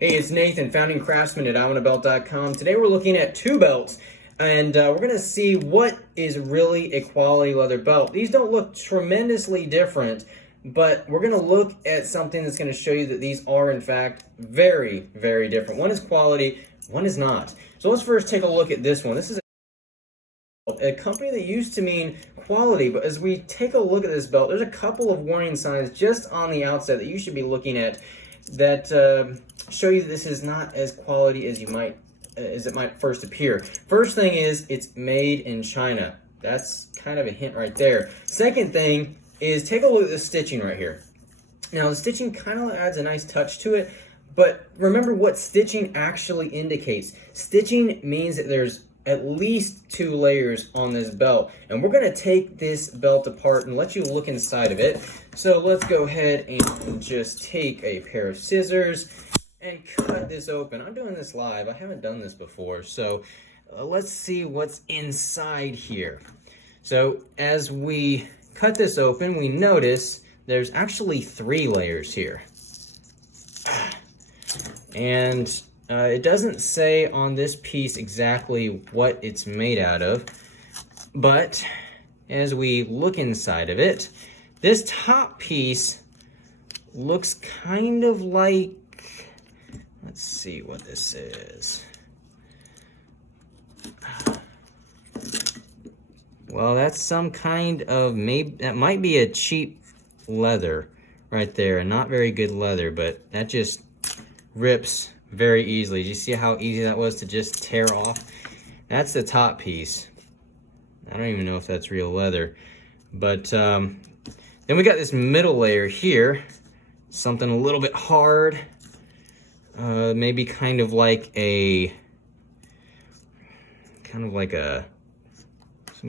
Hey, it's Nathan, founding craftsman at iwannabelt.com. Today we're looking at two belts, and we're going to see what is really a quality leather belt. These don't look tremendously different, but we're going to look at something that's going to show you that these are, in fact, very, very different. One is quality, one is not. So let's first take a look at this one. This is a company that used to mean quality, but as we take a look at this belt, there's a couple of warning signs just on the outset that you should be looking at that show you that this is not as quality as it might first appear. First thing is it's made in China. That's kind of a hint right there. Second thing is take a look at the stitching right here. Now the stitching kind of adds a nice touch to it, but remember what stitching actually indicates. Stitching means that there's at least 2 layers on this belt, and we're going to take this belt apart and let you look inside of it. So let's go ahead and just take a pair of scissors and cut this open. I'm doing this live. I haven't done this before, so let's see what's inside here. So as we cut this open, we notice there's actually 3 layers here. And it doesn't say on this piece exactly what it's made out of, but as we look inside of it, this top piece looks kind of like, let's see what this is. Well, that's some kind of, maybe that might be a cheap leather right there, and not very good leather, but that just rips very easily. Do you see how easy that was to just tear off? That's the top piece. I don't even know if that's real leather. But then we got this middle layer here, something a little bit hard, maybe kind of like some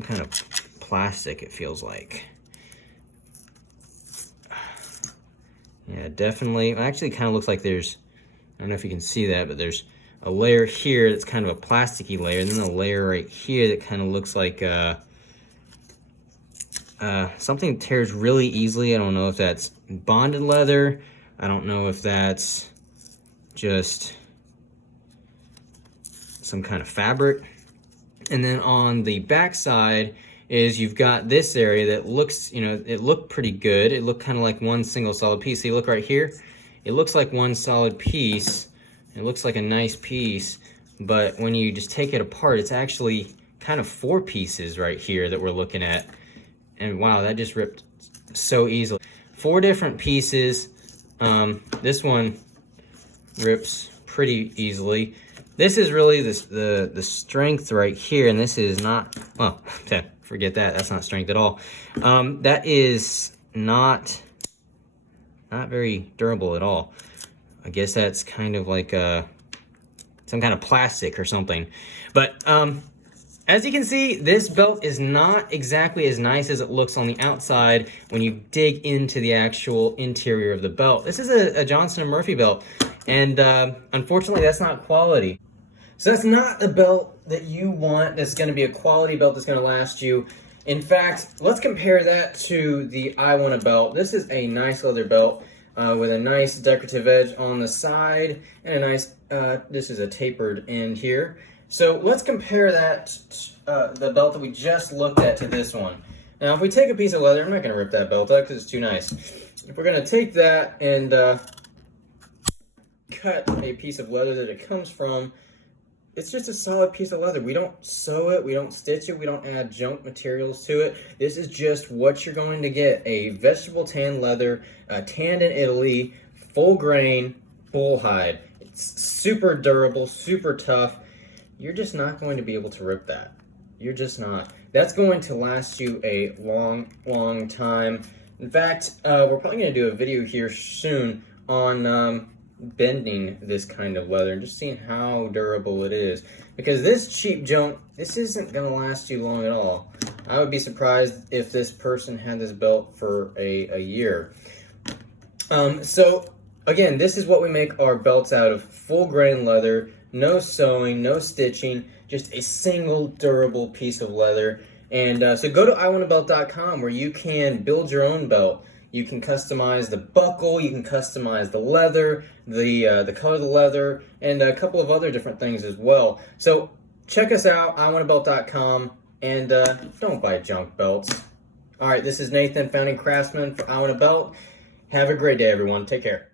kind of plastic, it feels like. Yeah, definitely. It actually kind of looks like there's, I don't know if you can see that, but there's a layer here that's kind of a plasticky layer, and then a layer right here that kind of looks like something that tears really easily. I don't know if that's bonded leather. I don't know if that's just some kind of fabric. And then on the back side is you've got this area that looks, it looked pretty good. It looked kind of like one single solid piece. So you look right here, it looks like one solid piece. It looks like a nice piece, but when you just take it apart, it's actually kind of 4 pieces right here that we're looking at. And wow, that just ripped so easily. 4 different pieces. This one rips pretty easily. This is really the strength right here, and this is not, well, forget that. That's not strength at all. That is not very durable at all. I guess that's kind of like some kind of plastic or something. But as you can see, this belt is not exactly as nice as it looks on the outside when you dig into the actual interior of the belt. This is a Johnston & Murphy belt, and unfortunately that's not quality. So that's not the belt that you want. That's going to be a quality belt that's going to last you. In fact, let's compare that to the iWANNA belt. This is a nice leather belt with a nice decorative edge on the side and a nice, this is a tapered end here. So let's compare that, the belt that we just looked at, to this one. Now if we take a piece of leather, I'm not going to rip that belt out because it's too nice. If we're going to take that and cut a piece of leather that it comes from, it's just a solid piece of leather. We don't sew it, we don't stitch it, we don't add junk materials to it. This is just what you're going to get. A vegetable tan leather, tanned in Italy, full grain, bull hide. It's super durable, super tough. You're just not going to be able to rip that. You're just not. That's going to last you a long, long time. In fact, we're probably going to do a video here soon on bending this kind of leather and just seeing how durable it is, because this cheap junk, this isn't going to last you long at all. I would be surprised if this person had this belt for a year. So again, this is what we make our belts out of: full grain leather, no sewing, no stitching, just a single durable piece of leather. And so go to iwannabelt.com where you can build your own belt. You can customize the buckle, you can customize the leather, the color of the leather, and a couple of other different things as well. So check us out, iwantabelt.com, and don't buy junk belts. All right, this is Nathan, founding craftsman for I Want a Belt. Have a great day, everyone. Take care.